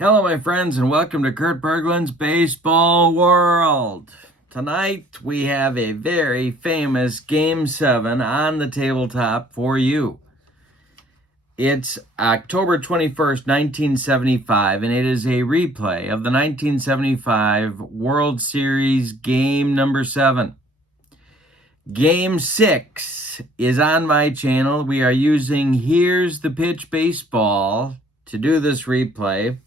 Hello, my friends, and welcome to Kurt Bergland's Baseball World. Tonight, we have a very famous Game 7 on the tabletop for you. It's October 21st, 1975, and it is a replay of the 1975 World Series Game number 7. Game 6 is on my channel. We are using Here's the Pitch Baseball to do this replay.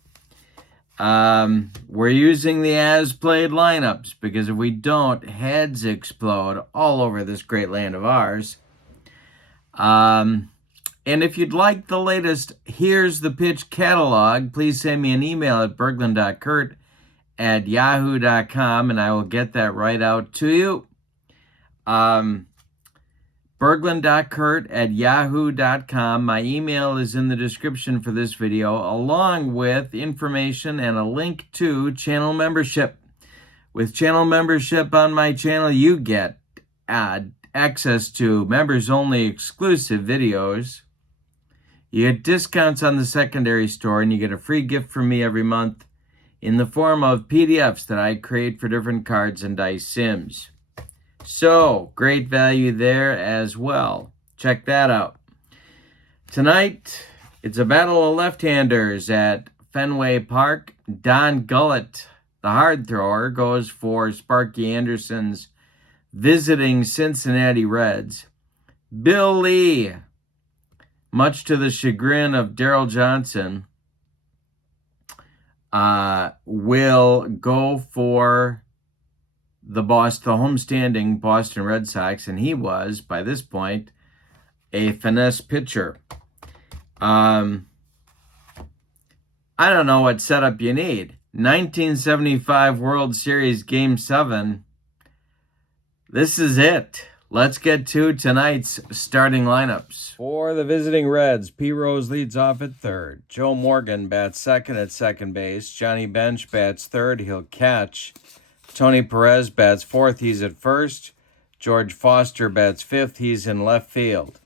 We're using the as-played lineups because if we don't, heads explode all over this great land of ours. And if you'd like the latest Here's the Pitch catalog, please send me an email at Bergland.kurt at yahoo.com, and I will get that right out to you. Bergland.kurt at yahoo.com. My email is in the description for this video, along with information and a link to channel membership. With channel membership on my channel, you get access to members-only exclusive videos. You get discounts on the secondary store, and you get a free gift from me every month in the form of PDFs that I create for different cards and dice sims. So, great value there as well. Check that out. Tonight, it's a battle of left-handers at Fenway Park. Don Gullett, the hard thrower, goes for Sparky Anderson's visiting Cincinnati Reds. Bill Lee, much to the chagrin of Darrell Johnson, will go for the homestanding Boston Red Sox, and he was, by this point, a finesse pitcher. I don't know what setup you need. 1975 World Series Game 7. This is it. Let's get to tonight's starting lineups. For the visiting Reds, P. Rose leads off at third. Joe Morgan bats second at second base. Johnny Bench bats third. He'll catch. Tony Perez bats fourth, he's at first. George Foster bats fifth, he's in left field.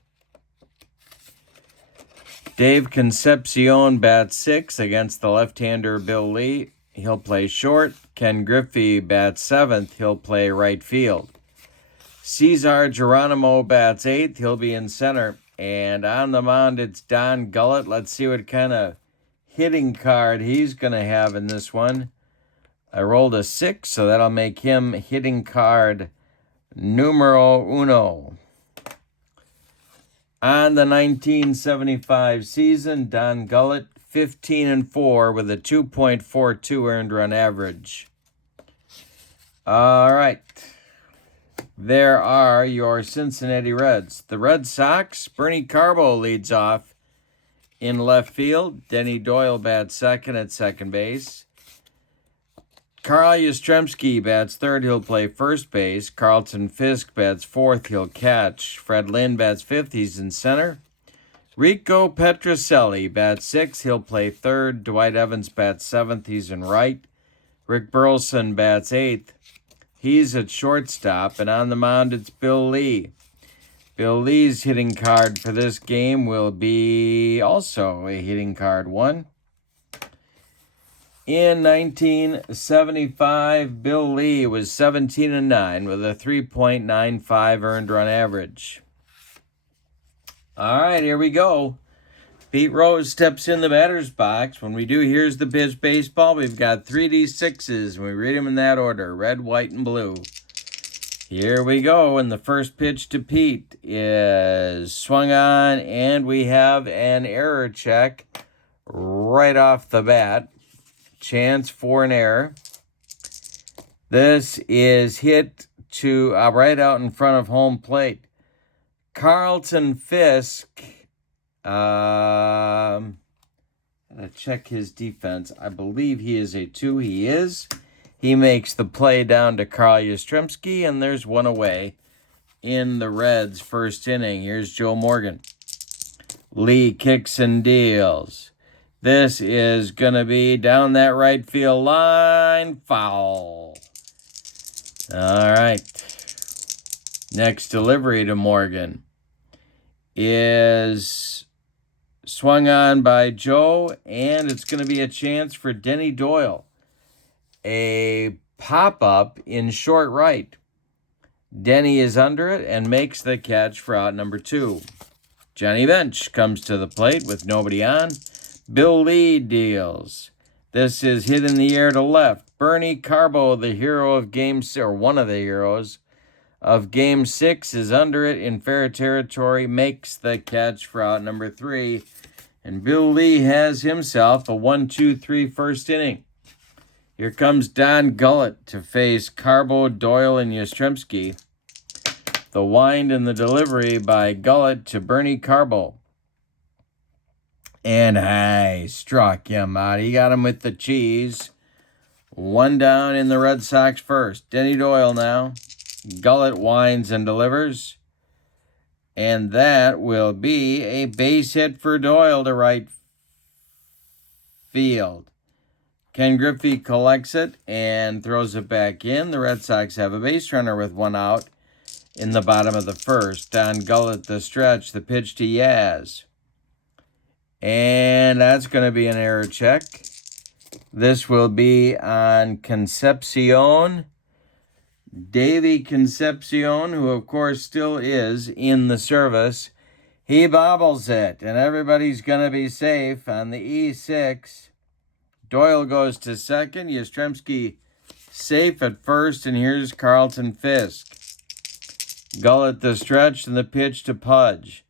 Dave Concepcion bats sixth against the left-hander Bill Lee. He'll play short. Ken Griffey bats seventh, he'll play right field. Cesar Geronimo bats eighth, he'll be in center. And on the mound, it's Don Gullett. Let's see what kind of hitting card he's going to have in this one. I rolled a 6, so that'll make him hitting card numero uno. On the 1975 season, Don Gullett, 15-4 with a 2.42 earned run average. All right. There are your Cincinnati Reds. The Red Sox, Bernie Carbo leads off in left field. Denny Doyle bats second at second base. Carl Yastrzemski bats third, he'll play first base. Carlton Fisk bats fourth, he'll catch. Fred Lynn bats fifth, he's in center. Rico Petrocelli bats sixth, he'll play third. Dwight Evans bats seventh, he's in right. Rick Burleson bats eighth, he's at shortstop. And on the mound, it's Bill Lee. Bill Lee's hitting card for this game will be also a hitting card 1. In 1975, Bill Lee was 17-9 with a 3.95 earned run average. All right, here we go. Pete Rose steps in the batter's box. When we do Here's the Pitch Baseball, we've got 3D6s, and we read them in that order, red, white, and blue. Here we go, and the first pitch to Pete is swung on, and we have an error check right off the bat. Chance for an error. This is hit to right out in front of home plate. Carlton Fisk, check his defense. I believe he is a 2. He is. He makes the play down to Carl Yastrzemski, and there's one away in the Reds' first inning. Here's Joe Morgan. Lee kicks and deals. This is going to be down that right field line. Foul. All right. Next delivery to Morgan is swung on by Joe, and it's going to be a chance for Denny Doyle. A pop-up in short right. Denny is under it and makes the catch for out number 2. Johnny Bench comes to the plate with nobody on. Bill Lee deals. This is hit in the air to left. Bernie Carbo, the hero of Game 6, or one of the heroes of Game 6, is under it in fair territory, makes the catch for out number 3. And Bill Lee has himself a 1-2-3 first inning. Here comes Don Gullett to face Carbo, Doyle, and Yastrzemski. The wind and the delivery by Gullett to Bernie Carbo. And I struck him out. He got him with the cheese. 1 down in the Red Sox first. Denny Doyle now. Gullett winds and delivers. And that will be a base hit for Doyle to right field. Ken Griffey collects it and throws it back in. The Red Sox have a base runner with 1 out in the bottom of the first. Don Gullett the stretch, the pitch to Yaz. And that's going to be an error check. This will be on Concepcion. Davey Concepcion, who of course still is in the service. He bobbles it, and everybody's going to be safe on the E6. Doyle goes to second. Yastrzemski safe at first, and here's Carlton Fisk. Gullett the stretch, and the pitch to Pudge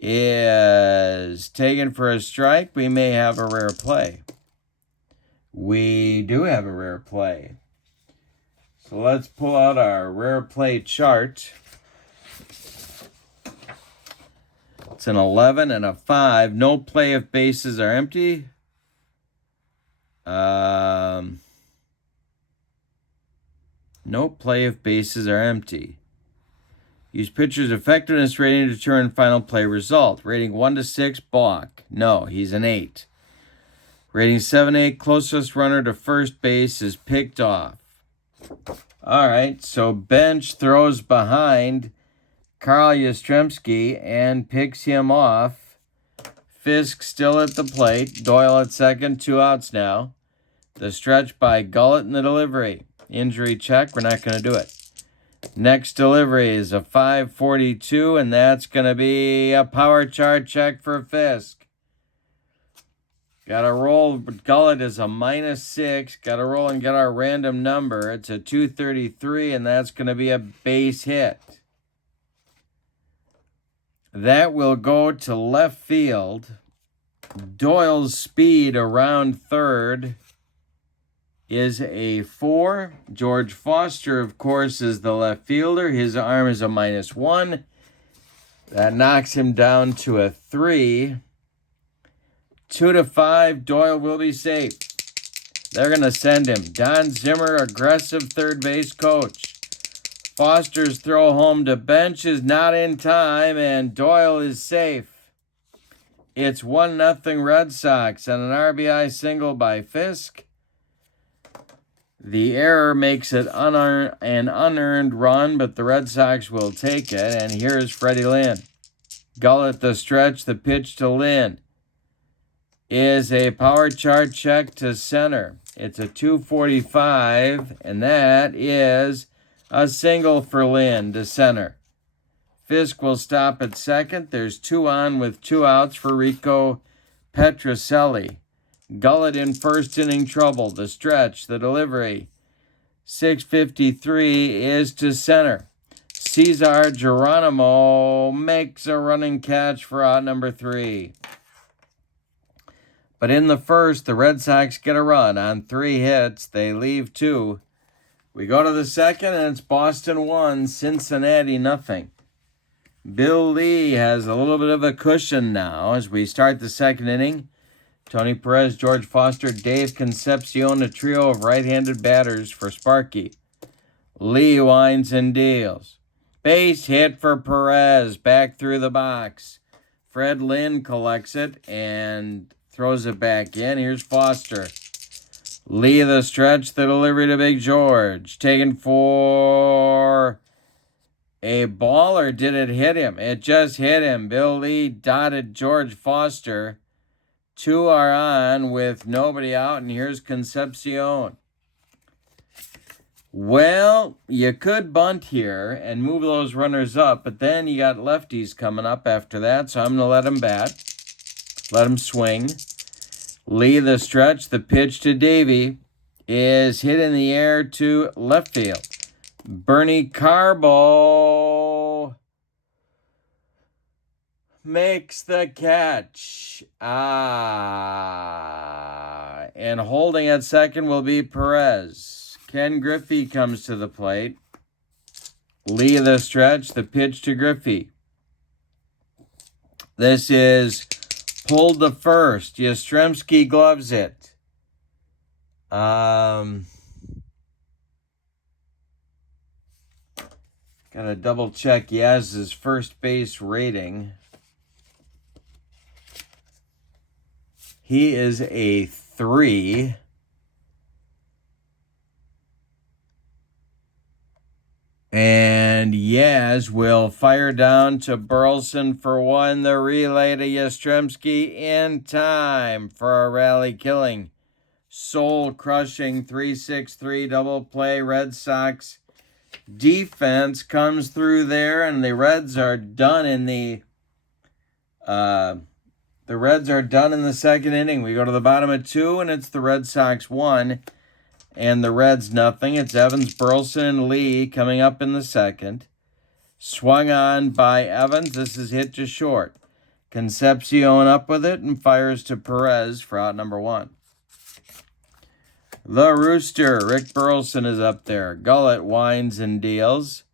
is taken for a strike. We may have a rare play. We do have a rare play. So let's pull out our rare play chart. It's an 11 and a 5. No play if bases are empty. No play if bases are empty. Use pitcher's effectiveness rating to determine final play result. Rating 1 to 6, balk. No, he's an 8. Rating 7-8, closest runner to first base is picked off. All right, so Bench throws behind Carl Yastrzemski and picks him off. Fisk still at the plate. Doyle at second, 2 outs now. The stretch by Gullett in the delivery. Injury check, we're not going to do it. Next delivery is a 5.42, and that's going to be a power chart check for Fisk. Got to roll. Gullett is a -6. Got to roll and get our random number. It's a 233, and that's going to be a base hit. That will go to left field. Doyle's speed around third is a 4. George Foster, of course, is the left fielder. His arm is a -1. That knocks him down to a 3. 2 to 5, Doyle will be safe. They're going to send him. Don Zimmer, aggressive third base coach. Foster's throw home to Bench is not in time, and Doyle is safe. It's 1-0 Red Sox on an RBI single by Fisk. The error makes it an unearned run, but the Red Sox will take it, and here's Freddie Lynn. Gullett the stretch, the pitch to Lynn is a power chart check to center. It's a 245, and that is a single for Lynn to center. Fisk will stop at second. There's 2 on with 2 outs for Rico Petrocelli. Gullett in first inning trouble. The stretch, the delivery. 6.53 is to center. Cesar Geronimo makes a running catch for out number 3. But in the first, the Red Sox get a run on 3 hits. They leave 2. We go to the second, and it's Boston 1, Cincinnati 0. Bill Lee has a little bit of a cushion now as we start the second inning. Tony Perez, George Foster, Dave Concepcion, a trio of right-handed batters for Sparky. Lee winds and deals. Base hit for Perez, back through the box. Fred Lynn collects it and throws it back in. Here's Foster. Lee the stretch, the delivery to Big George. Taken for a ball, or did it hit him? It just hit him. Bill Lee dotted George Foster. 2 are on with nobody out, and here's Concepcion. Well, you could bunt here and move those runners up, but then you got lefties coming up after that, so I'm going to let him bat. Let him swing. Lee the stretch. The pitch to Davey is hit in the air to left field. Bernie Carbo makes the catch. And holding at second will be Perez. Ken Griffey comes to the plate. Lee the stretch. The pitch to Griffey. This is pulled to first. Yastrzemski gloves it. Gotta double check Yaz's first base rating. He is a 3. And Yaz will fire down to Burleson for 1. The relay to Yastrzemski in time for a rally-killing, soul-crushing 3-6-3 double play. Red Sox defense comes through there, and the Reds are done in the second inning. We go to the bottom of 2, and it's the Red Sox 1. And the Reds nothing. It's Evans, Burleson, and Lee coming up in the second. Swung on by Evans. This is hit to short. Concepcion up with it and fires to Perez for out number 1. The Rooster, Rick Burleson, is up there. Gullett winds and deals.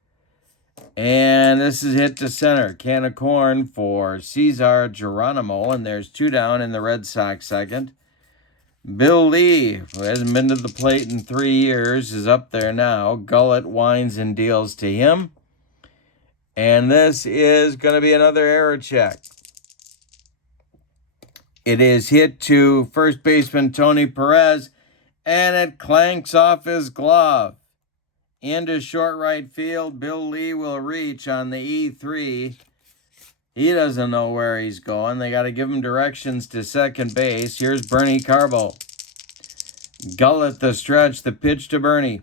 And this is hit to center. Can of corn for Cesar Geronimo. And there's 2 down in the Red Sox second. Bill Lee, who hasn't been to the plate in 3 years, is up there now. Gullett winds and deals to him. And this is going to be another error check. It is hit to first baseman Tony Perez, and it clanks off his glove. Into short right field. Bill Lee will reach on the E3. He doesn't know where he's going. They got to give him directions to second base. Here's Bernie Carbo. Gullett the stretch. The pitch to Bernie.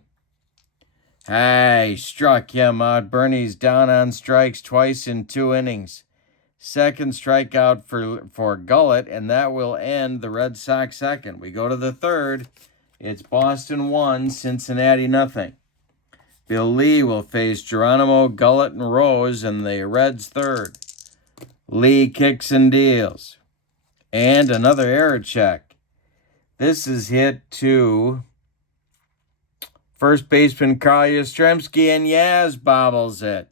Hey, struck him out. Bernie's down on strikes twice in 2 innings. Second strikeout for Gullett, and that will end the Red Sox second. We go to the third. It's Boston 1, Cincinnati nothing. Bill Lee will face Geronimo, Gullett, and Rose in the Reds' third. Lee kicks and deals. And another error check. This is hit to first baseman Carl Yastrzemski, and Yaz bobbles it.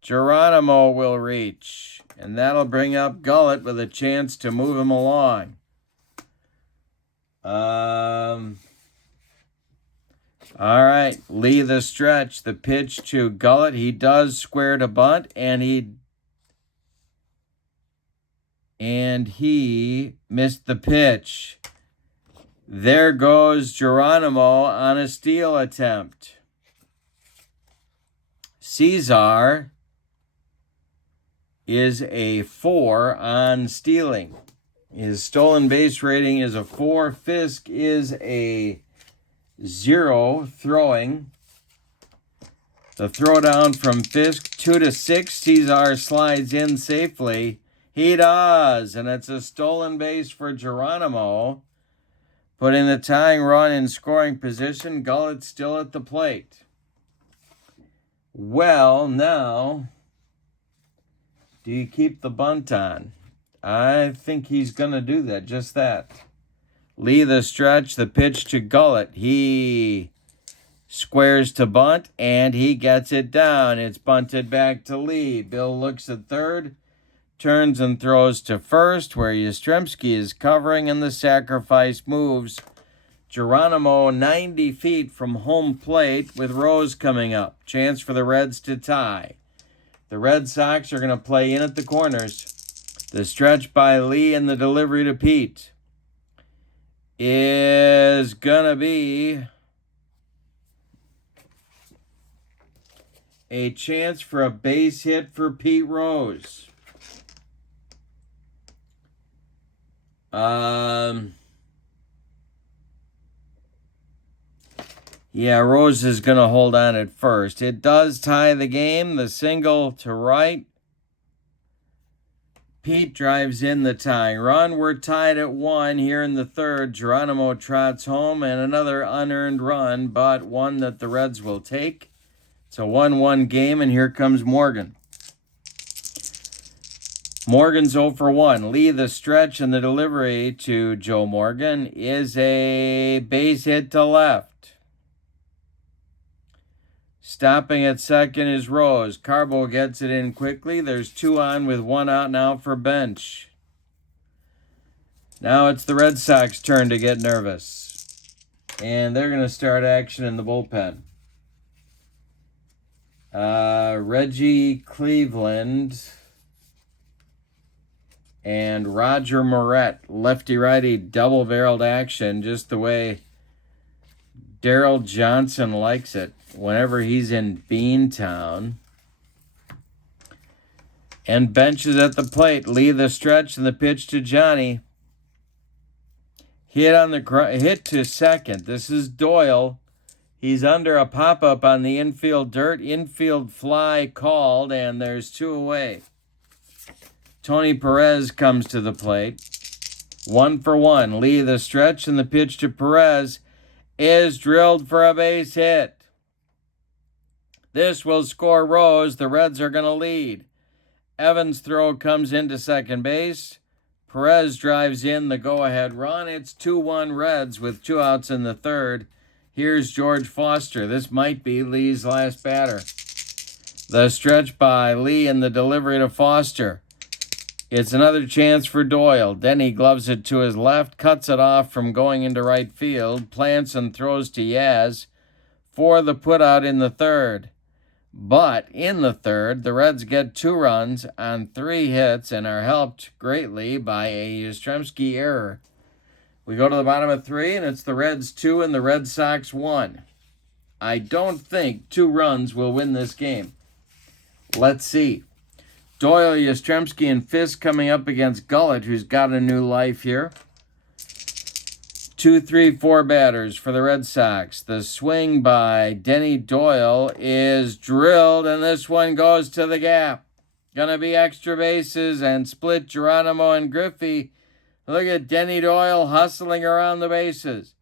Geronimo will reach. And that'll bring up Gullett with a chance to move him along. All right. Lee the stretch. The pitch to Gullett. He does square to bunt, and he missed the pitch. There goes Geronimo on a steal attempt. Cesar is a 4 on stealing. His stolen base rating is a 4. Fisk is a 0 throwing. The throwdown from Fisk, 2-6. Cesar slides in safely. He does, and it's a stolen base for Geronimo, putting the tying run in scoring position. Gullett still at the plate. Well, now, do you keep the bunt on? I think he's going to do that, just that. Lee the stretch, the pitch to Gullett. He squares to bunt, and he gets it down. It's bunted back to Lee. Bill looks at third. Turns and throws to first, where Yastrzemski is covering, and the sacrifice moves Geronimo 90 feet from home plate with Rose coming up. Chance for the Reds to tie. The Red Sox are going to play in at the corners. The stretch by Lee and the delivery to Pete is going to be A chance for a base hit for Pete Rose. Yeah, Rose is going to hold on at first. It does tie the game. The single to right. Pete drives in the tying run. We're tied at 1 here in the third. Geronimo trots home and another unearned run, but one that the Reds will take. It's a 1-1 game, and here comes Morgan. Morgan's 0 for 1. Lee, the stretch and the delivery to Joe Morgan is a base hit to left. Stopping at second is Rose. Carbo gets it in quickly. There's 2 on with 1 out now for Bench. Now it's the Red Sox turn to get nervous. And they're going to start action in the bullpen. Reggie Cleveland and Roger Moret, lefty-righty double-barreled action, just the way Daryl Johnson likes it whenever he's in Beantown. And Bench is at the plate. Lee the stretch and the pitch to Johnny. Hit to second. This is Doyle. He's under a pop-up on the infield dirt. Infield fly called, and there's 2 away. Tony Perez comes to the plate. 1 for 1. Lee the stretch and the pitch to Perez is drilled for a base hit. This will score Rose. The Reds are going to lead. Evans' throw comes into second base. Perez drives in the go-ahead run. It's 2-1 Reds with 2 outs in the third. Here's George Foster. This might be Lee's last batter. The stretch by Lee and the delivery to Foster. It's another chance for Doyle. Denny gloves it to his left, cuts it off from going into right field, plants and throws to Yaz for the putout in the third. But in the third, the Reds get 2 runs on 3 hits and are helped greatly by a Yastrzemski error. We go to the bottom of 3, and it's the Reds 2 and the Red Sox 1. I don't think 2 runs will win this game. Let's see. Doyle, Yastrzemski, and Fisk coming up against Gullett, who's got a new life here. 2, 3, 4 batters for the Red Sox. The swing by Denny Doyle is drilled, and this one goes to the gap. Gonna be extra bases and split Geronimo and Griffey. Look at Denny Doyle hustling around the bases.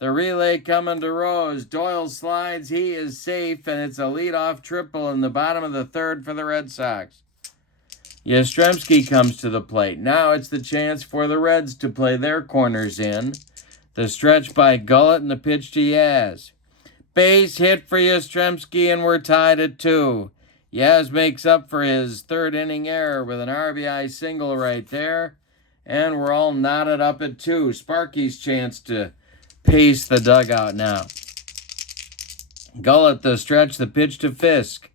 The relay coming to Rose. Doyle slides. He is safe, and it's a leadoff triple in the bottom of the third for the Red Sox. Yastrzemski comes to the plate. Now it's the chance for the Reds to play their corners in. The stretch by Gullett and the pitch to Yaz. Base hit for Yastrzemski, and we're tied at 2. Yaz makes up for his third inning error with an RBI single right there. And we're all knotted up at 2. Sparky's chance to pace the dugout now. Gullett the stretch, the pitch to Fisk.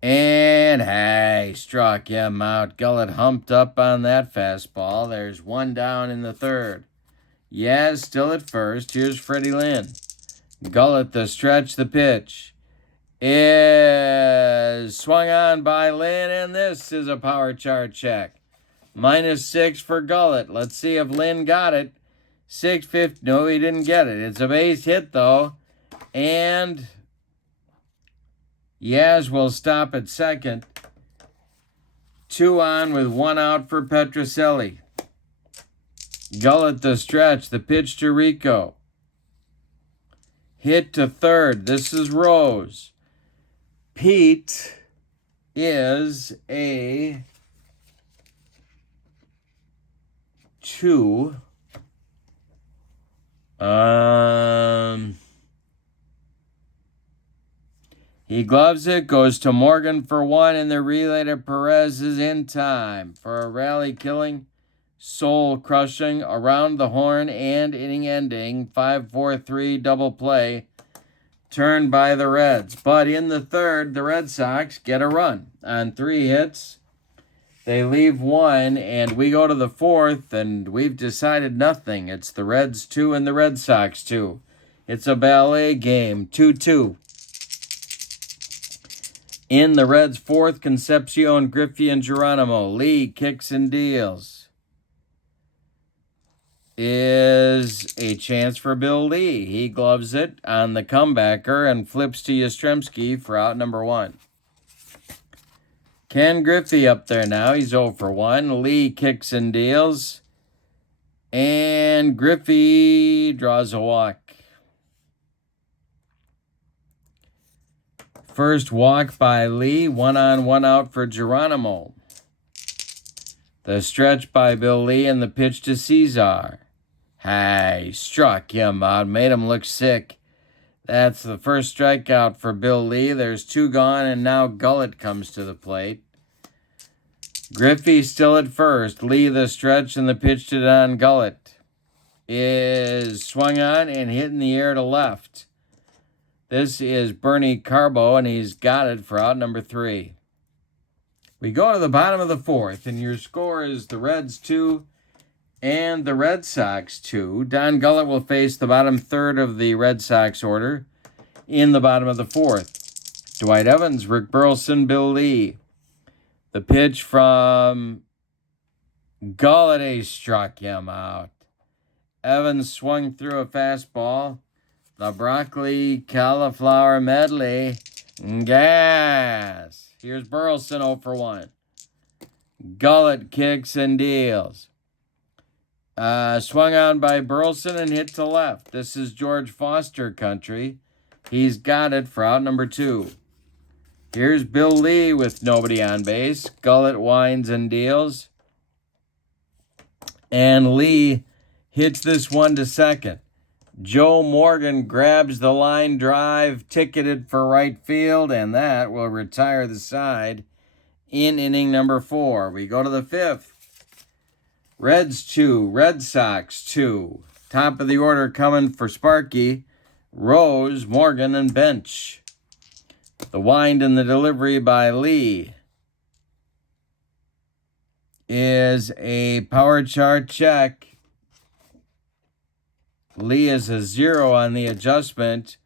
And hey, struck him out. Gullett humped up on that fastball. There's 1 down in the third. Yaz still at first. Here's Freddie Lynn. Gullett the stretch, the pitch is swung on by Lynn, and this is a power chart check. -6 for Gullett. Let's see if Lynn got it. 650. No, he didn't get it. It's a base hit, though. And Yaz will stop at second. 2 on with 1 out for Petrocelli. Gullett the stretch. The pitch to Rico. Hit to third. This is Rose. Pete is a 2. He gloves it, goes to Morgan for 1, and the relay to Perez is in time for a rally-killing, soul-crushing, around the horn and inning-ending 5-4-3 double play turned by the Reds. But in the third, the Red Sox get a run on 3 hits. They leave 1, and we go to the fourth, and we've decided nothing. It's the Reds 2 and the Red Sox 2. It's a ballet game, 2-2. In the Reds' fourth, Concepcion, Griffey, and Geronimo. Lee kicks and deals. Is a chance for Bill Lee. He gloves it on the comebacker and flips to Yastrzemski for out number 1. Ken Griffey up there now. He's 0 for 1. Lee kicks and deals. And Griffey draws a walk. First walk by Lee. 1 on, 1 out for Geronimo. The stretch by Bill Lee and the pitch to Cesar. Hey, struck him out, made him look sick. That's the first strikeout for Bill Lee. There's 2 gone, and now Gullett comes to the plate. Griffey still at first. Lee the stretch, and the pitch to Don Gullett is swung on and hit in the air to left. This is Bernie Carbo, and he's got it for out number 3. We go to the bottom of the 4th, and your score is the Reds 2 and the Red Sox 2. Don Gullett will face the bottom third of the Red Sox order in the bottom of the 4th. Dwight Evans, Rick Burleson, Bill Lee. The pitch from Gullett struck him out. Evans swung through a fastball. The broccoli cauliflower medley. Gas. Here's Burleson 0 for 1. Gullett kicks and deals. Swung on by Burleson and hit to left. This is George Foster country. He's got it for out number 2. Here's Bill Lee with nobody on base. Gullett winds and deals. And Lee hits this one to second. Joe Morgan grabs the line drive, ticketed for right field, and that will retire the side in inning number 4. We go to the 5th. Reds 2, Red Sox 2. Top of the order coming for Sparky, Rose, Morgan, and Bench. The wind and the delivery by Lee is a power chart check. Lee is a 0 on the adjustment.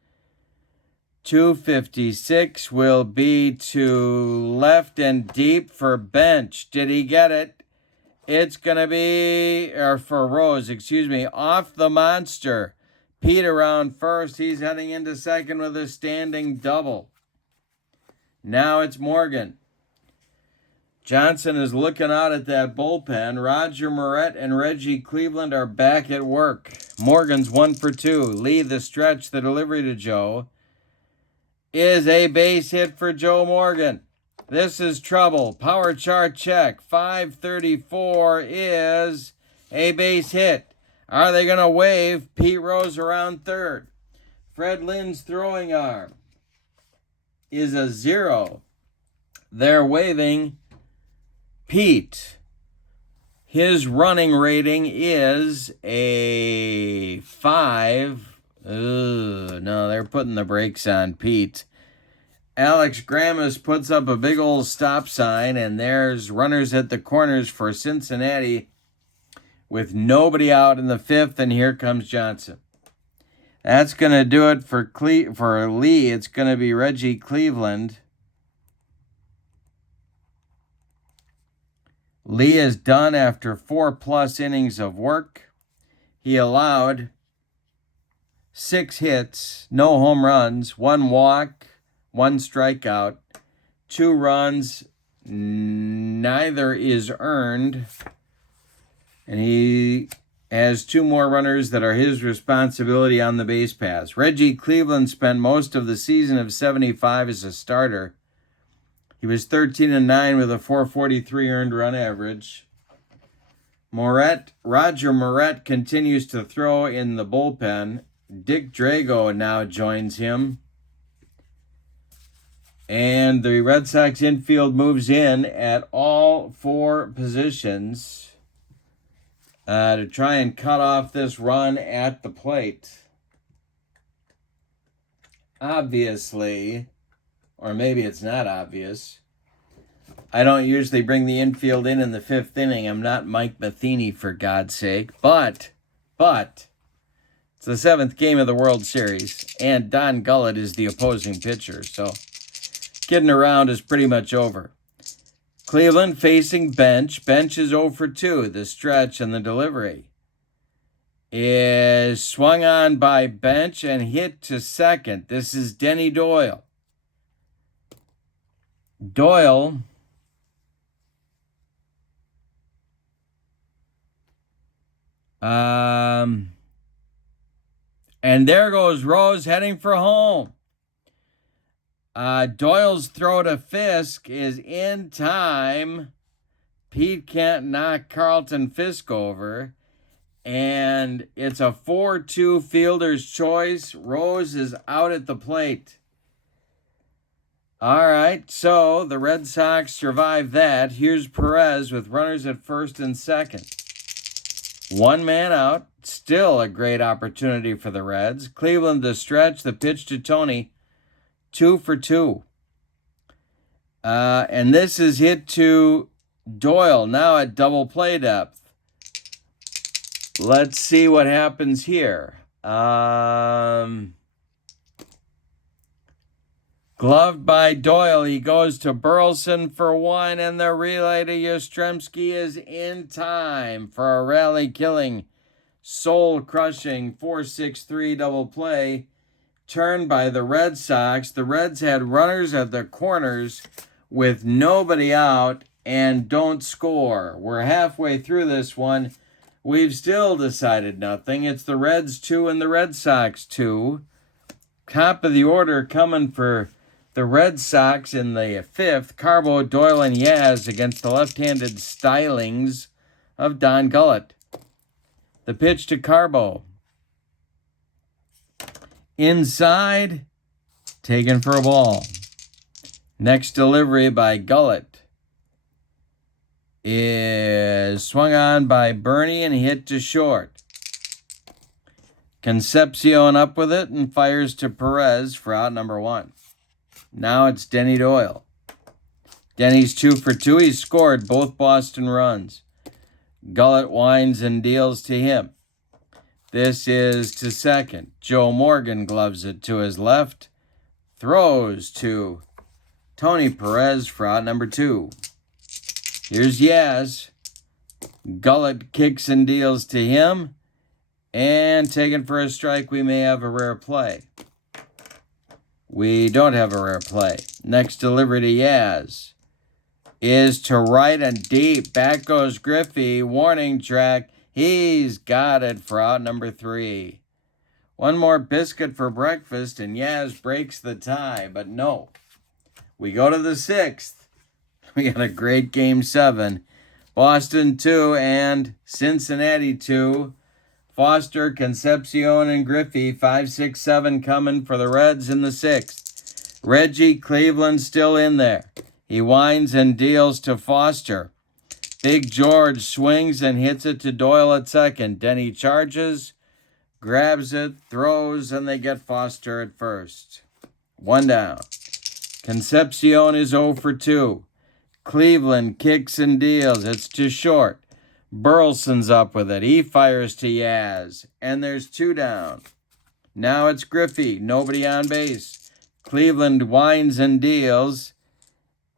256 will be to left and deep for Bench. Did he get it? It's going to be, or for Rose, off the monster. Pete around first. He's heading into second with a standing double. Now it's Morgan. Johnson is looking out at that bullpen. Roger Moret and Reggie Cleveland are back at work. Morgan's 1 for 2. Lee the stretch, the delivery to Joe is a base hit for Joe Morgan. This is trouble. Power chart check. 534 is a base hit. Are they going to wave Pete Rose around third? Fred Lynn's throwing arm is a 0. They're waving Pete. His running rating is a 5. No, they're putting the brakes on Pete. Alex Grammas puts up a big old stop sign, and there's runners at the corners for Cincinnati with nobody out in the 5th, and here comes Johnson. That's going to do it for Lee. It's going to be Reggie Cleveland. Lee is done after 4+ innings of work. He allowed 6 hits, no home runs, 1 walk, 1 strikeout, 2 runs, neither is earned. And he has 2 more runners that are his responsibility on the base paths. Reggie Cleveland spent most of the season of 75 as a starter. He was 13-9 with a 443 earned run average. Roger Moret continues to throw in the bullpen. Dick Drago now joins him. And the Red Sox infield moves in at all 4 positions to try and cut off this run at the plate. Obviously, or maybe it's not obvious, I don't usually bring the infield in the 5th inning. I'm not Mike Matheny, for God's sake. But it's the 7th game of the World Series, and Don Gullett is the opposing pitcher. So Skidding around is pretty much over. Cleveland facing Bench. Bench is 0 for 2. The stretch and the delivery is swung on by Bench and hit to second. This is Denny Doyle. Doyle and there goes Rose heading for home. Doyle's throw to Fisk is in time. Pete can't knock Carlton Fisk over. And it's a 4-2 fielder's choice. Rose is out at the plate. All right, so the Red Sox survive that. Here's Perez with runners at first and second. One man out. Still a great opportunity for the Reds. Cleveland to stretch. The pitch to Tony. 2 for 2. And this is hit to Doyle, now at double play depth. Let's see what happens here. Gloved by Doyle. He goes to Burleson for one, and the relay to Yastrzemski is in time for a rally-killing, soul-crushing 4-6-3 double play turned by the Red Sox. The Reds had runners at the corners with nobody out and don't score. We're halfway through this one. We've still decided nothing. It's the Reds 2 and the Red Sox 2. Top of the order coming for the Red Sox in the fifth. Carbo, Doyle, and Yaz against the left-handed stylings of Don Gullett. The pitch to Carbo. Inside, taken for a ball. Next delivery by Gullett is swung on by Bernie and hit to short. Concepcion up with it and fires to Perez for out number 1. Now it's Denny Doyle. Denny's 2 for 2. He scored both Boston runs. Gullett winds and deals to him. This is to second. Joe Morgan gloves it to his left. Throws to Tony Perez for out number 2. Here's Yaz. Gullett kicks and deals to him. And taken for a strike, we may have a rare play. We don't have a rare play. Next delivery to Yaz is to right and deep. Back goes Griffey. Warning track. He's got it for out number 3. One more biscuit for breakfast, and Yaz breaks the tie. But no. We go to the 6th. We got a great Game 7. Boston 2 and Cincinnati 2. Foster, Concepcion, and Griffey, 5, 6, 7 coming for the Reds in the 6th. Reggie Cleveland still in there. He winds and deals to Foster. Big George swings and hits it to Doyle at second. Denny charges, grabs it, throws, and they get Foster at first. 1 down. Concepcion is 0 for 2. Cleveland kicks and deals. It's too short. Burleson's up with it. He fires to Yaz. And there's 2 down. Now it's Griffey. Nobody on base. Cleveland winds and deals.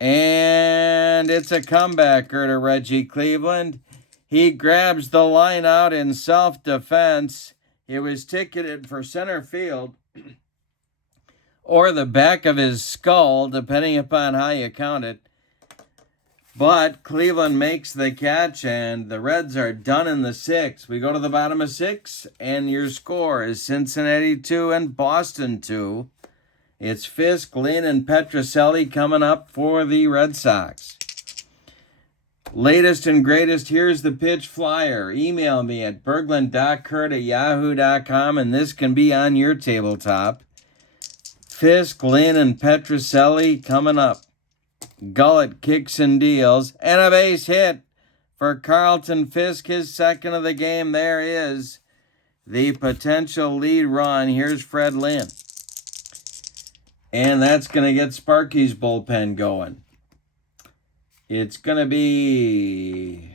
And it's a comebacker to Reggie Cleveland. He grabs the line out in self-defense. It was ticketed for center field or the back of his skull, depending upon how you count it. But Cleveland makes the catch, and the Reds are done in the 6th. We go to the bottom of 6, and your score is Cincinnati 2 and Boston 2. It's Fisk, Lynn, and Petrocelli coming up for the Red Sox. Latest and greatest, here's the pitch flyer. Email me at Bergland.kurt@yahoo.com, and this can be on your tabletop. Fisk, Lynn, and Petrocelli coming up. Gullett kicks and deals, and a base hit for Carlton Fisk, his second of the game. There is the potential lead run. Here's Fred Lynn. And that's going to get Sparky's bullpen going. It's going to be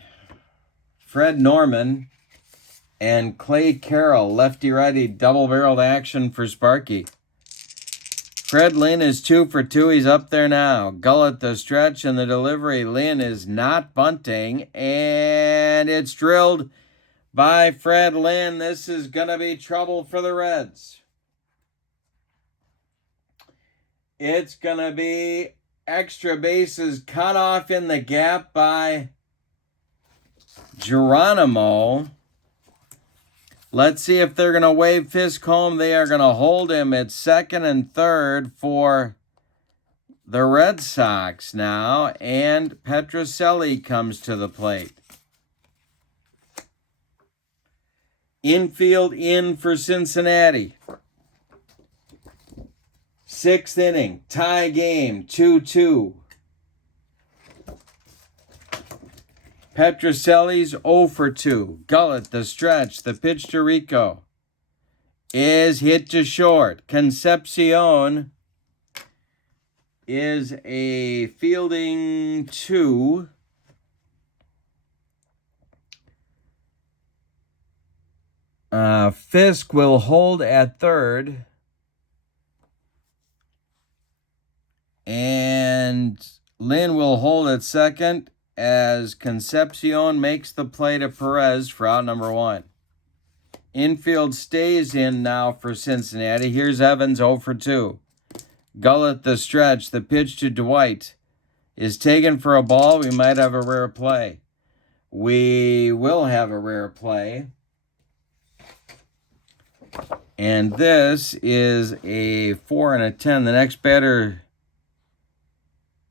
Fred Norman and Clay Carroll, lefty-righty double-barreled action for Sparky. Fred Lynn is 2 for 2. He's up there now. Gullett the stretch and the delivery. Lynn is not bunting, and it's drilled by Fred Lynn. This is going to be trouble for the Reds. It's going to be extra bases cut off in the gap by Geronimo. Let's see if they're going to wave Fisk home. They are going to hold him at second and third for the Red Sox now. And Petrocelli comes to the plate. Infield in for Cincinnati. 6th inning, tie game, 2-2. Petrocelli's 0 for 2. Gullett, the stretch, the pitch to Rico is hit to short. Concepcion is a fielding 2. Fisk will hold at third. And Lynn will hold at second as Concepcion makes the play to Perez for out number 1. Infield stays in now for Cincinnati. Here's Evans 0 for 2. Gullett the stretch. The pitch to Dwight is taken for a ball. We might have a rare play. We will have a rare play. And this is a 4 and a 10. The next batter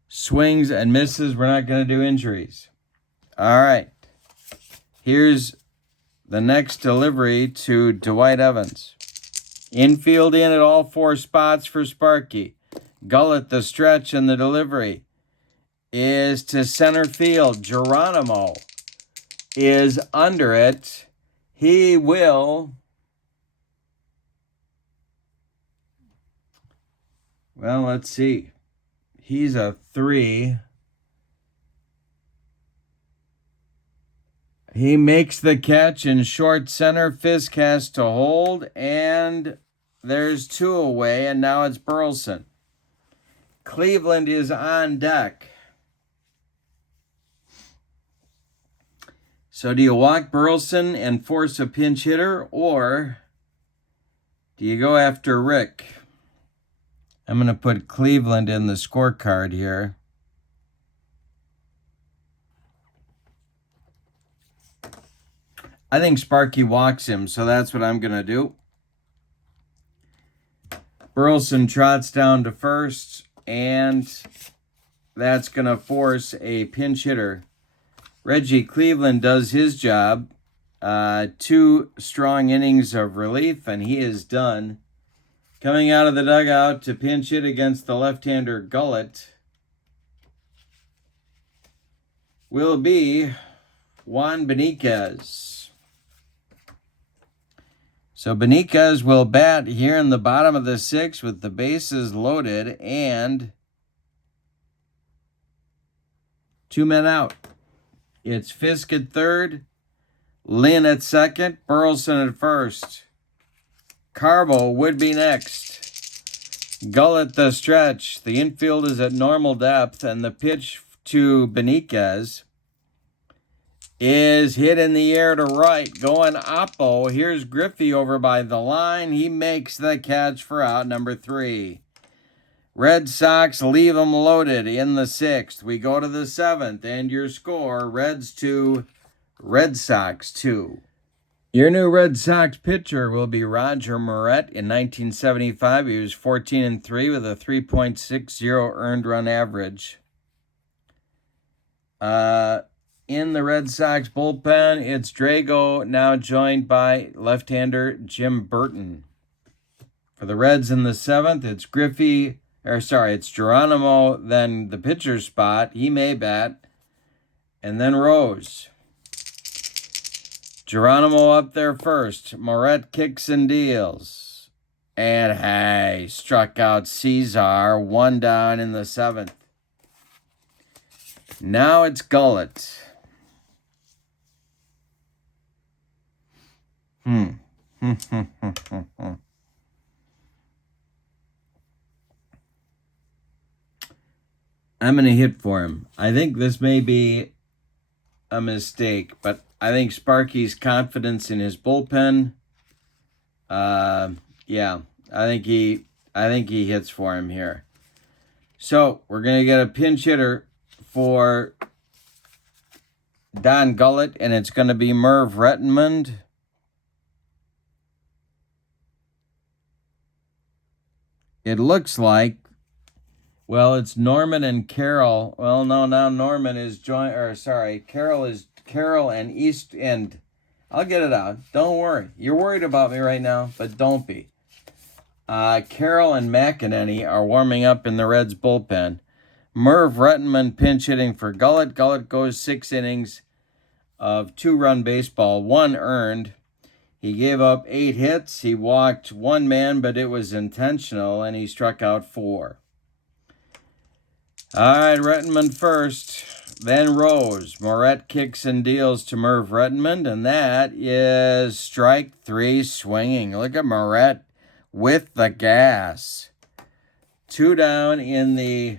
swings and misses. We're not going to do injuries. All right. Here's the next delivery to Dwight Evans. Infield in at all 4 spots for Sparky. Gullett, the stretch, and the delivery is to center field. Geronimo is under it. He will... Well, let's see. He's a 3. He makes the catch in short center. Fisk has to hold, and there's 2 away, and now it's Burleson. Cleveland is on deck. So do you walk Burleson and force a pinch hitter, or do you go after Rick? I'm going to put Cleveland in the scorecard here. I think Sparky walks him, so that's what I'm going to do. Burleson trots down to first, and that's going to force a pinch hitter. Reggie Cleveland does his job. 2 strong innings of relief, and he is done. Coming out of the dugout to pinch hit against the left-hander Gullett will be Juan Benitez. So Benitez will bat here in the bottom of the 6th with the bases loaded and 2 men out. It's Fisk at third, Lynn at second, Burleson at first. Carbo would be next. Gullett the stretch. The infield is at normal depth, and the pitch to Benitez is hit in the air to right. Going oppo. Here's Griffey over by the line. He makes the catch for out number 3. Red Sox leave them loaded in the 6th. We go to the 7th, and your score, Reds 2, Red Sox 2. Your new Red Sox pitcher will be Roger Moret. In 1975, he was 14-3 with a 3.60 earned run average. In the Red Sox bullpen, it's Drago, now joined by left-hander Jim Burton. For the Reds in the 7th, it's it's Geronimo, then the pitcher spot. He may bat, and then Rose. Geronimo up there first. Moret kicks and deals. And hey, struck out Cesar. 1 down in the 7th. Now it's Gullett. I'm going to hit for him. I think this may be a mistake, but I think Sparky's confidence in his bullpen, yeah, I think he hits for him here. So we're going to get a pinch hitter for Don Gullett, and it's going to be Merv Rettenmund. It looks like, well, it's Norman and Carroll. Well, no, now Norman is Carroll and East End. I'll get it out. Don't worry. You're worried about me right now, but don't be. Carroll and McEnany are warming up in the Reds bullpen. Merv Rettenmund pinch hitting for Gullett. Gullett goes 6 innings of 2-run baseball, 1 earned. He gave up 8 hits. He walked 1 man, but it was intentional, and he struck out 4. All right, Rettenmund first, then Rose. Moret kicks and deals to Merv Rettenmund, and that is strike 3 swinging. Look at Moret with the gas. 2 down in the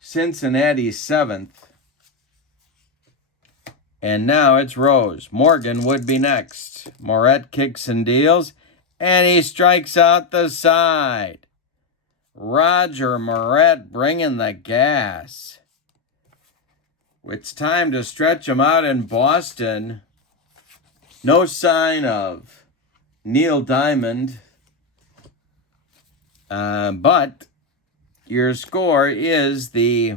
Cincinnati 7th. And now it's Rose. Morgan would be next. Moret kicks and deals, and he strikes out the side. Roger Moret bringing the gas. It's time to stretch him out in Boston. No sign of Neil Diamond. But your score is the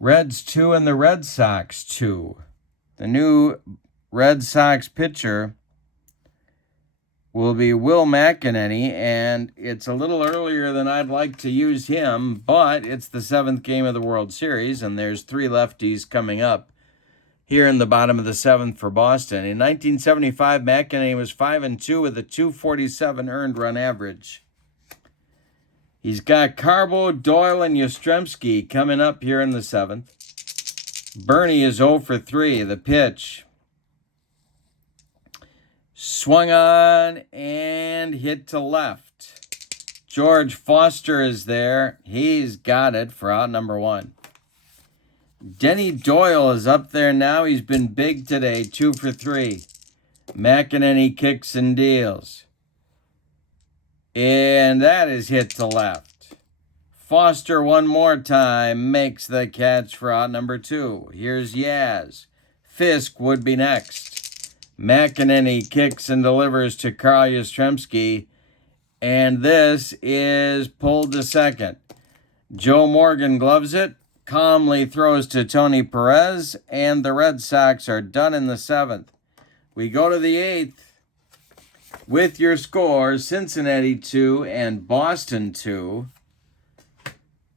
Reds 2 and the Red Sox 2. The new Red Sox pitcher will be Will McEnany, and it's a little earlier than I'd like to use him, but it's the 7th game of the World Series, and there's 3 lefties coming up here in the bottom of the 7th for Boston. In 1975, McEnany was 5-2 with a .247 earned run average. He's got Carbo, Doyle, and Yastrzemski coming up here in the 7th. Bernie is 0 for 3. The pitch swung on and hit to left. George Foster is there. He's got it for out number 1. Denny Doyle is up there now. He's been big today, 2 for 3. McEnany kicks and deals. And that is hit to left. Foster one more time makes the catch for out number 2. Here's Yaz. Fisk would be next. McEnany kicks and delivers to Carl Yastrzemski. And this is pulled to second. Joe Morgan gloves it, calmly throws to Tony Perez, and the Red Sox are done in the 7th. We go to the 8th. With your scores, Cincinnati 2 and Boston 2.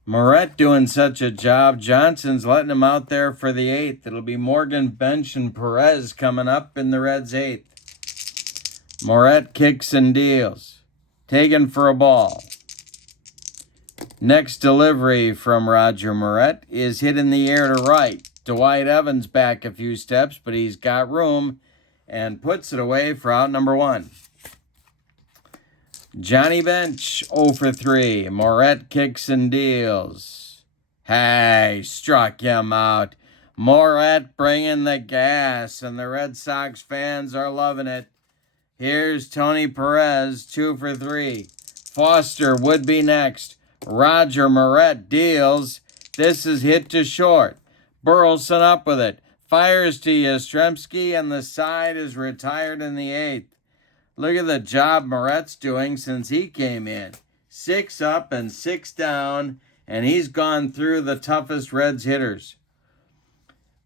Moret doing such a job. Johnson's letting him out there for the 8th. It'll be Morgan, Bench, and Perez coming up in the Reds' 8th. Moret kicks and deals. Taken for a ball. Next delivery from Roger Moret is hit in the air to right. Dwight Evans back a few steps, but he's got room and puts it away for out number 1. Johnny Bench, 0 for 3. Moret kicks and deals. Hey, struck him out. Moret bringing the gas, and the Red Sox fans are loving it. Here's Tony Perez, 2 for 3. Foster would be next. Roger Moret deals. This is hit to short. Burleson up with it. Fires to Yastrzemski, and the side is retired in the 8th. Look at the job Moret's doing since he came in. 6 up and 6 down, and he's gone through the toughest Reds hitters.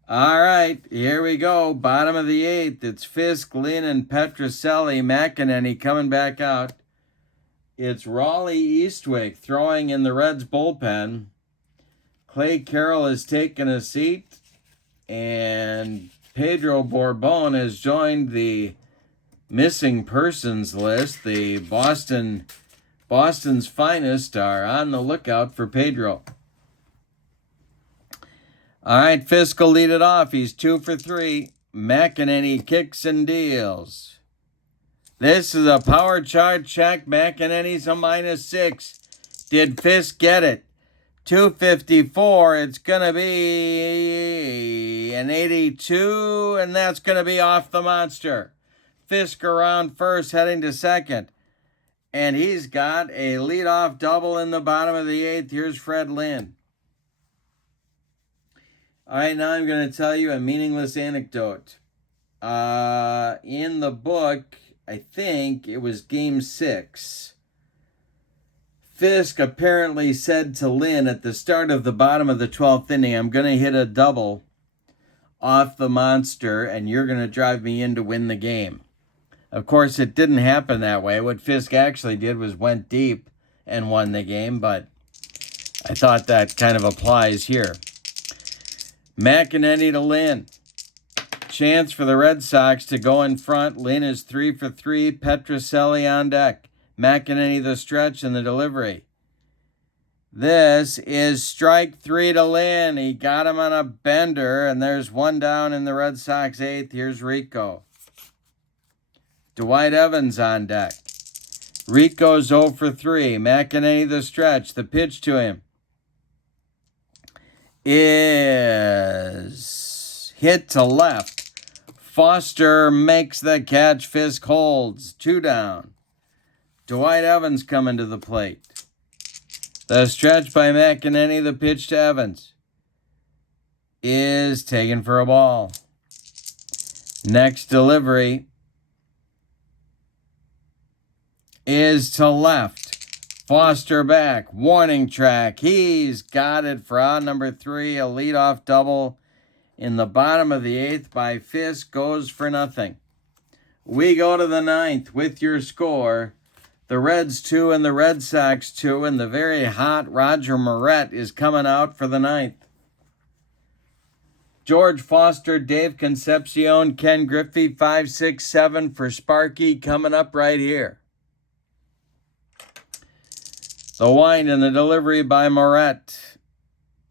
All right, here we go. Bottom of the 8th. It's Fisk, Lynn, and Petrocelli. McEnany coming back out. It's Raleigh Eastwick throwing in the Reds bullpen. Clay Carroll has taken a seat, and Pedro Borbon has joined the missing persons list. The Boston's finest are on the lookout for Pedro. All right, Fisk will lead it off. He's 2 for 3. McEnany kicks and deals. This is a power chart check. McEnany's a -6. Did Fisk get it? 254. It's going to be an 82, and that's going to be off the monster. Fisk around first, heading to second. And he's got a leadoff double in the bottom of the 8th. Here's Fred Lynn. All right, now I'm going to tell you a meaningless anecdote. In the book, I think it was Game 6, Fisk apparently said to Lynn at the start of the bottom of the 12th inning, I'm going to hit a double off the monster, and you're going to drive me in to win the game. Of course, it didn't happen that way. What Fisk actually did was went deep and won the game, but I thought that kind of applies here. McEnany to Lynn. Chance for the Red Sox to go in front. Lynn is 3 for 3. Petrocelli on deck. McEnany the stretch and the delivery. This is strike 3 to Lynn. He got him on a bender, and there's one down in the Red Sox 8th. Here's Rico. Dwight Evans on deck. Rico's 0 for 3. McEnany the stretch. The pitch to him is hit to left. Foster makes the catch. Fisk holds. 2 down. Dwight Evans coming to the plate. The stretch by McEnany. The pitch to Evans is taken for a ball. Next delivery is to left. Foster back. Warning track. He's got it for out number 3. A leadoff double in the bottom of the 8th by Fisk goes for nothing. We go to the 9th with your score. The Reds 2 and the Red Sox 2, and the very hot Roger Moret is coming out for the 9th. George Foster, Dave Concepcion, Ken Griffey, 5, 6, 7 for Sparky coming up right here. The wind and the delivery by Moret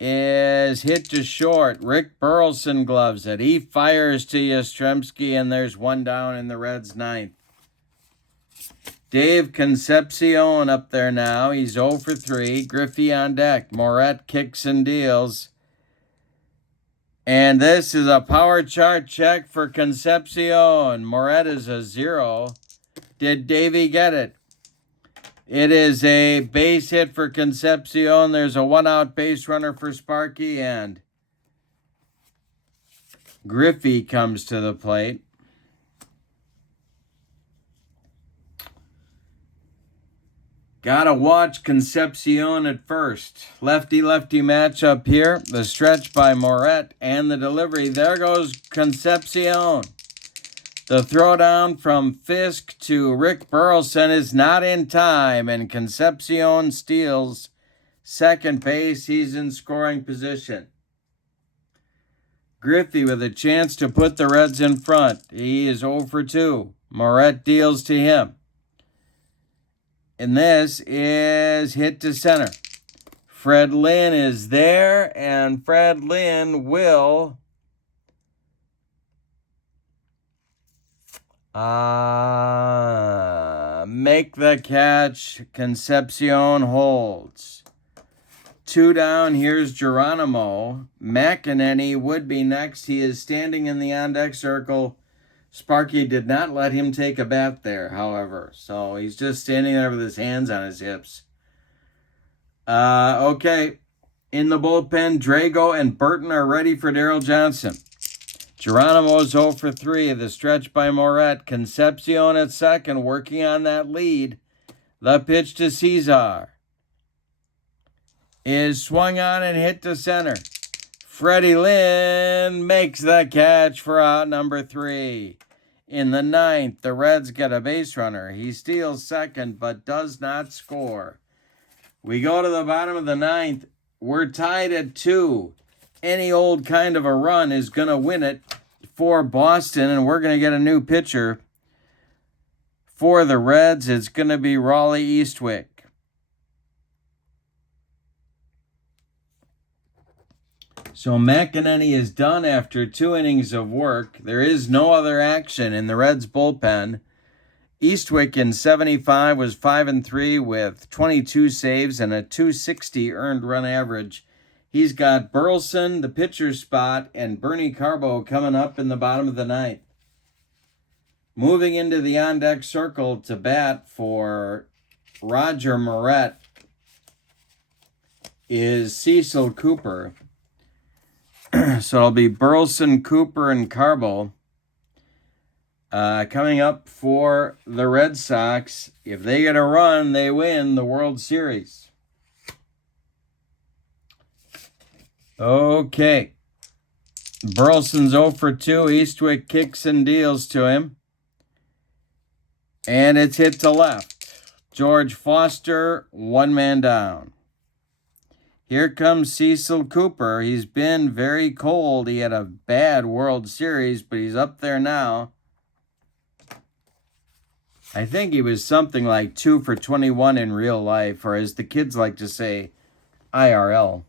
is hit to short. Rick Burleson gloves it. He fires to Yastrzemski, and there's one down in the Reds' 9th. Dave Concepcion up there now. He's 0 for 3. Griffey on deck. Moret kicks and deals. And this is a power chart check for Concepcion. Moret is a 0. Did Davey get it? It is a base hit for Concepcion. There's a 1-out base runner for Sparky, and Griffey comes to the plate. Gotta watch Concepcion at first. Lefty-lefty matchup here. The stretch by Moret and the delivery. There goes Concepcion. The throwdown from Fisk to Rick Burleson is not in time, and Concepcion steals second base. He's in scoring position. Griffey with a chance to put the Reds in front. He is 0 for 2. Moret deals to him. And this is hit to center. Fred Lynn is there, and Fred Lynn will make the catch. Concepcion holds. 2 down. Here's Geronimo. McEnany would be next. He is standing in the on-deck circle. Sparky did not let him take a bat there, however. So he's just standing there with his hands on his hips. Okay. In the bullpen, Drago and Burton are ready for Daryl Johnson. Geronimo's 0 for 3. The stretch by Moret. Concepcion at second, working on that lead. The pitch to Cesar is swung on and hit to center. Freddie Lynn makes the catch for out number 3. In the 9th, the Reds get a base runner. He steals second, but does not score. We go to the bottom of the 9th. We're tied at 2. Any old kind of a run is going to win it for Boston, and we're going to get a new pitcher for the Reds. It's going to be Raleigh Eastwick. So McEnany is done after 2 innings of work. There is no other action in the Reds bullpen. Eastwick in 75 was 5-3 with 22 saves and a .260 earned run average. He's got Burleson, the pitcher spot, and Bernie Carbo coming up in the bottom of the ninth. Moving into the on-deck circle to bat for Roger Moret is Cecil Cooper. So it'll be Burleson, Cooper, and Carbo. Coming up for the Red Sox. If they get a run, they win the World Series. Okay. Burleson's 0 for 2. Eastwick kicks and deals to him. And it's hit to left. George Foster, one man down. Here comes Cecil Cooper. He's been very cold. He had a bad World Series, but he's up there now. I think he was something like 2 for 21 in real life, or as the kids like to say, IRL.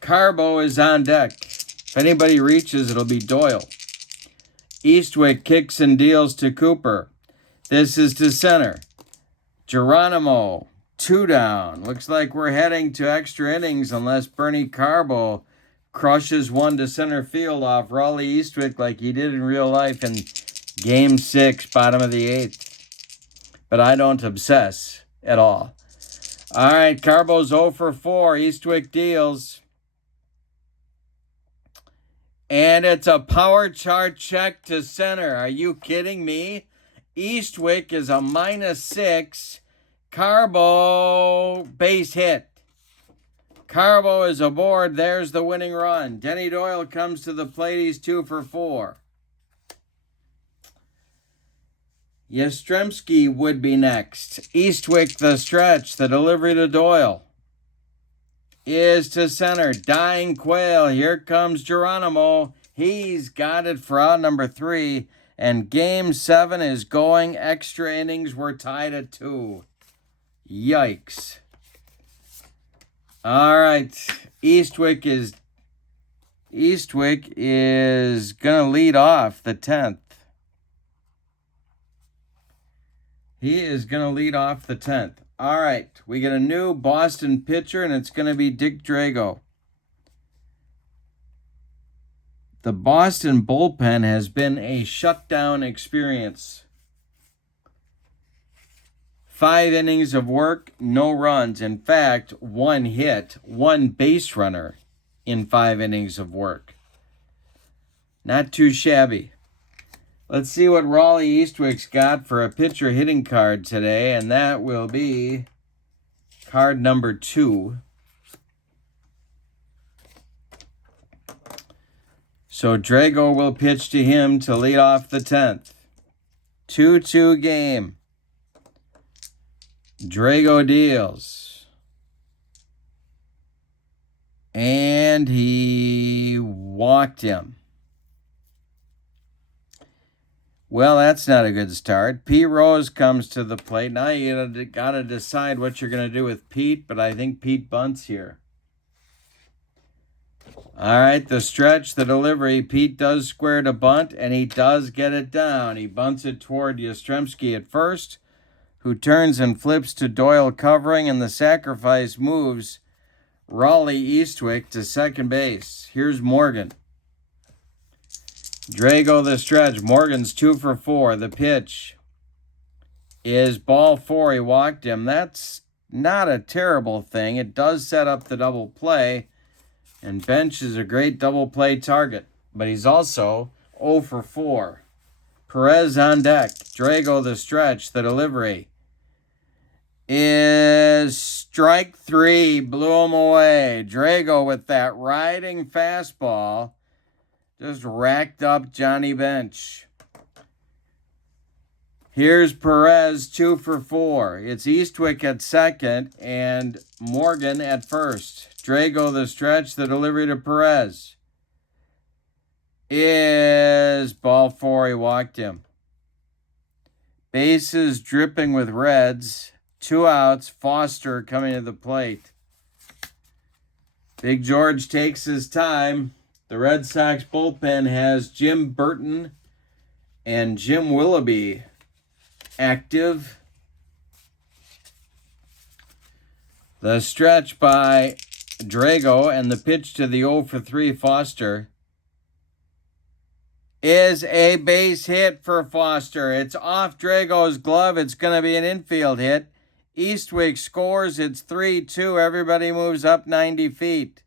Carbo is on deck. If anybody reaches, it'll be Doyle. Eastwick kicks and deals to Cooper. This is to center. Geronimo, 2 down. Looks like we're heading to extra innings unless Bernie Carbo crushes one to center field off Raleigh Eastwick like he did in real life in Game 6, bottom of the 8th. But I don't obsess at all. All right, Carbo's 0 for 4. Eastwick deals. And it's a power chart check to center. Are you kidding me? Eastwick is a -6. Carbo base hit. Carbo is aboard. There's the winning run. Denny Doyle comes to the plate. He's 2 for 4. Yastrzemski would be next. Eastwick the stretch. The delivery to Doyle is to center. Dying Quail. Here comes Geronimo. He's got it for out number 3. And Game 7 is going extra innings. We're tied at 2. Yikes. All right. Eastwick is going to lead off the 10th. He is going to lead off the 10th. All right. We get a new Boston pitcher, and it's going to be Dick Drago. The Boston bullpen has been a shutdown experience. 5 innings of work, no runs. In fact, 1 hit, 1 base runner in 5 innings of work. Not too shabby. Let's see what Raleigh Eastwick's got for a pitcher hitting card today, and that will be card number 2. So Drago will pitch to him to lead off the 10th. 2-2 game. Drago deals. And he walked him. Well, that's not a good start. Pete Rose comes to the plate. Now you got to decide what you're going to do with Pete, but I think Pete bunts here. All right, the stretch, the delivery. Pete does square to bunt, and he does get it down. He bunts it toward Yastrzemski at first, who turns and flips to Doyle covering, and the sacrifice moves Raleigh Eastwick to second base. Here's Morgan. Drago the stretch. Morgan's 2 for 4. The pitch is ball 4. He walked him. That's not a terrible thing. It does set up the double play, and Bench is a great double play target, but he's also 0 for 4. Perez on deck. Drago the stretch. The delivery is strike 3. Blew him away. Drago with that riding fastball just racked up Johnny Bench. Here's Perez, 2 for 4. It's Eastwick at second and Morgan at first. Drago the stretch. The delivery to Perez is ball 4. He walked him. Bases dripping with Reds. 2 outs. Foster coming to the plate. Big George takes his time. The Red Sox bullpen has Jim Burton and Jim Willoughby active. The stretch by Drago and the pitch to the 0 for 3 Foster is a base hit for Foster. It's off Drago's glove. It's going to be an infield hit. Eastwick scores. It's 3-2. Everybody moves up 90 feet.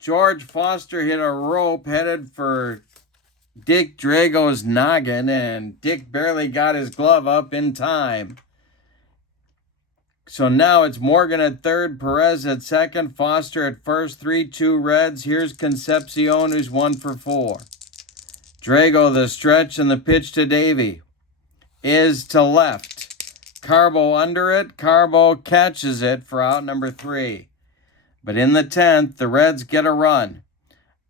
George Foster hit a rope headed for Dick Drago's noggin, and Dick barely got his glove up in time. So now it's Morgan at third, Perez at second, Foster at first, 3-2 Reds. Here's Concepcion, who's 1 for 4. Drago, the stretch, and the pitch to Davey is to left. Carbo under it. Carbo catches it for out number 3. But in the 10th, the Reds get a run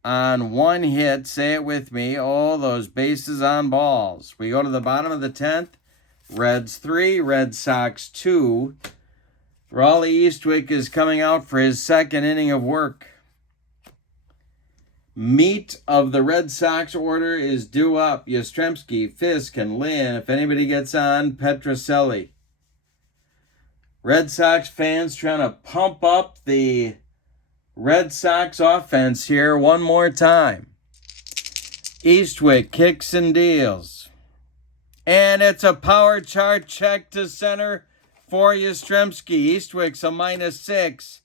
on 1 hit. Say it with me. Oh, those bases on balls. We go to the bottom of the 10th. Reds 3, Red Sox 2. Raleigh Eastwick is coming out for his 2nd inning of work. Meat of the Red Sox order is due up. Yastrzemski, Fisk, and Lynn. If anybody gets on, Petrocelli. Red Sox fans trying to pump up the Red Sox offense here one more time. Eastwick kicks and deals. And it's a power chart check to center for Yastrzemski. Eastwick's a -6.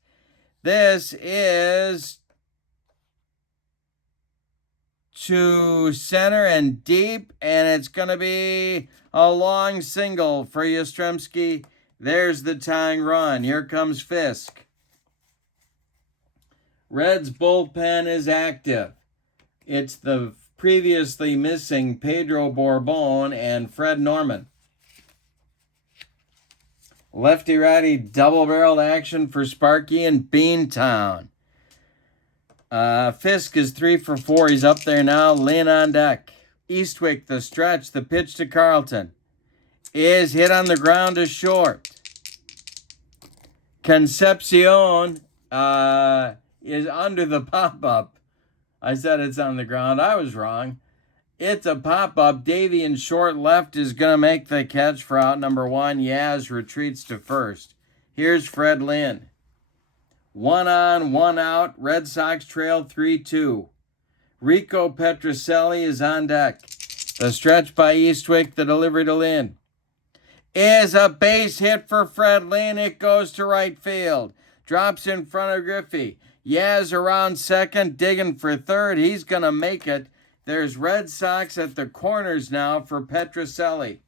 This is to center and deep, and it's going to be a long single for Yastrzemski. There's the tying run. Here comes Fisk. Reds bullpen is active. It's the previously missing Pedro Borbon and Fred Norman. Lefty-righty double-barreled action for Sparky and Beantown. Fisk is 3 for 4. He's up there now. Lynn on deck. Eastwick, the stretch, the pitch to Carlton is hit on the ground to short. Concepcion is under the pop-up. I said it's on the ground. I was wrong. It's a pop-up. Davey in short left is going to make the catch for out number 1. Yaz retreats to first. Here's Fred Lynn. 1 on, 1 out. Red Sox trail 3-2. Rico Petrocelli is on deck. The stretch by Eastwick, the delivery to Lynn is a base hit for Fred Lynn. It goes to right field. Drops in front of Griffey. Yaz around second, digging for third. He's going to make it. There's Red Sox at the corners now for Petrocelli.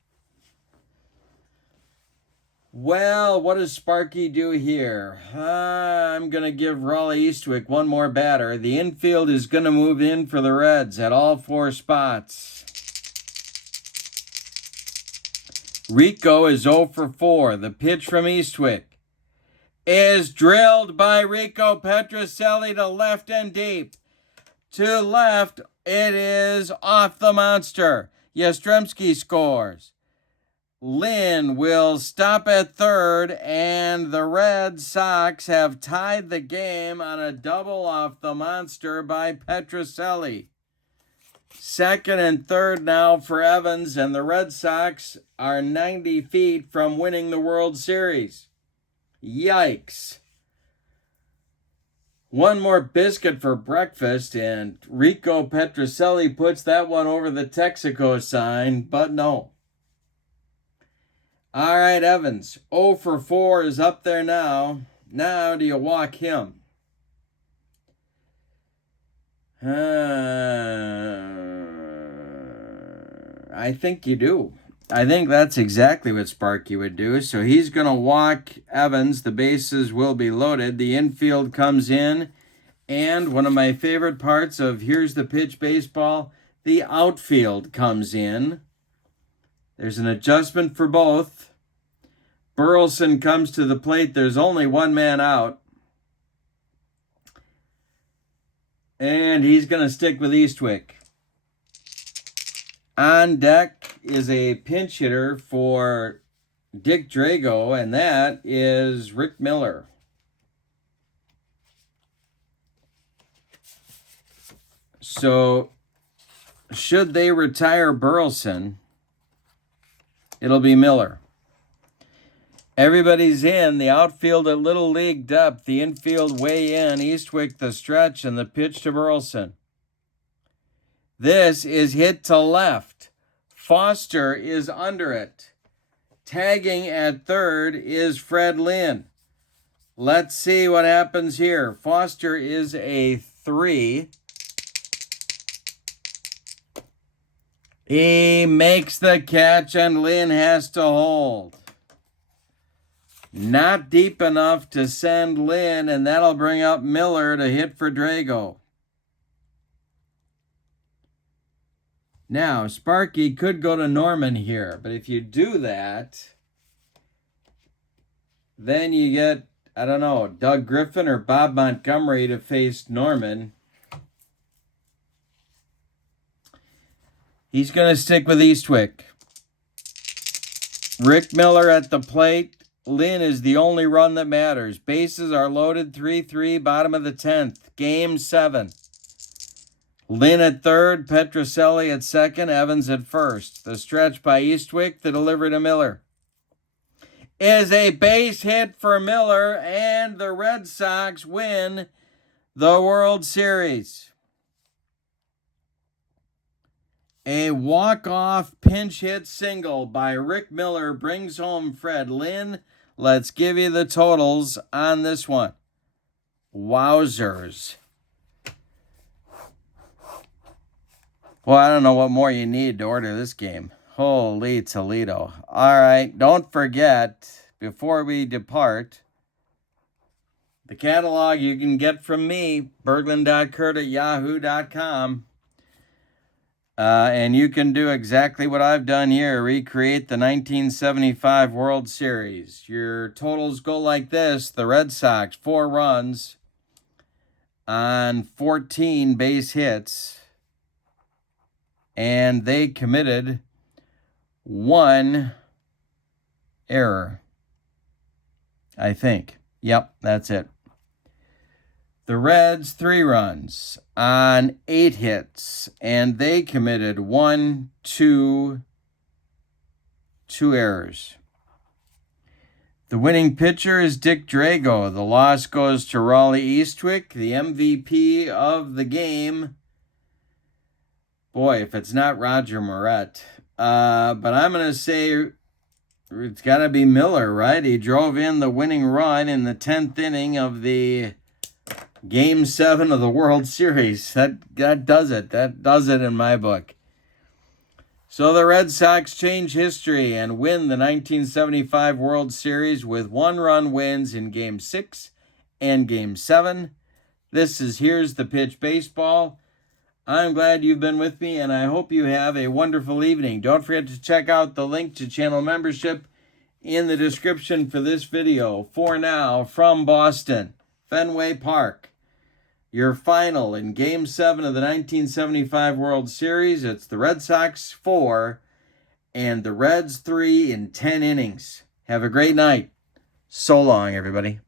Well, what does Sparky do here? I'm going to give Raleigh Eastwick one more batter. The infield is going to move in for the Reds at all 4 spots. Rico is 0 for 4. The pitch from Eastwick is drilled by Rico Petrocelli to left and deep. To left, it is off the monster. Yastrzemski scores. Lynn will stop at third, and the Red Sox have tied the game on a double off the monster by Petrocelli. 2nd and 3rd now for Evans, and the Red Sox are 90 feet from winning the World Series. Yikes. One more biscuit for breakfast, and Rico Petrocelli puts that one over the Texaco sign, but no. All right, Evans, 0 for 4 is up there now. Now do you walk him? I think you do. I think that's exactly what Sparky would do. So he's going to walk Evans. The bases will be loaded. The infield comes in. And one of my favorite parts of Here's the Pitch baseball, the outfield comes in. There's an adjustment for both. Burleson comes to the plate. There's only one man out. And he's going to stick with Eastwick. On deck is a pinch hitter for Dick Drago, and that is Rick Miller. So, should they retire Burleson, it'll be Miller. Everybody's in. The outfield at Little League depth. The infield way in. Eastwick the stretch and the pitch to Burleson. This is hit to left. Foster is under it. Tagging at third is Fred Lynn. Let's see what happens here. Foster is a 3. He makes the catch and Lynn has to hold. Not deep enough to send Lynn, and that'll bring up Miller to hit for Drago. Now, Sparky could go to Norman here, but if you do that, then you get, I don't know, Doug Griffin or Bob Montgomery to face Norman. He's going to stick with Eastwick. Rick Miller at the plate. Lynn is the only run that matters. Bases are loaded, 3-3, bottom of the 10th. Game 7. Lynn at third, Petroselli at second, Evans at first. The stretch by Eastwick, the delivery to Miller, is a base hit for Miller, and the Red Sox win the World Series. A walk-off pinch hit single by Rick Miller brings home Fred Lynn. Let's give you the totals on this one. Wowzers. Well, I don't know what more you need to order this game. Holy Toledo. All right, don't forget, before we depart, the catalog you can get from me, Bergland.kurt at yahoo.com. And you can do exactly what I've done here, recreate the 1975 World Series. Your totals go like this. The Red Sox, 4 runs on 14 base hits, and they committed 1 error, I think. Yep, that's it. The Reds, 3 runs on 8 hits, and they committed 2 errors. The winning pitcher is Dick Drago. The loss goes to Raleigh Eastwick, the MVP of the game. Boy, if it's not Roger Moret. But I'm going to say it's got to be Miller, right? He drove in the winning run in the 10th inning of the Game 7 of the World Series. That does it. That does it in my book. So the Red Sox change history and win the 1975 World Series with 1-run wins in Game 6 and Game 7. This is Here's the Pitch Baseball. I'm glad you've been with me, and I hope you have a wonderful evening. Don't forget to check out the link to channel membership in the description for this video. For now, from Boston, Fenway Park, your final in Game 7 of the 1975 World Series. It's the Red Sox 4 and the Reds 3 in 10 innings. Have a great night. So long, everybody.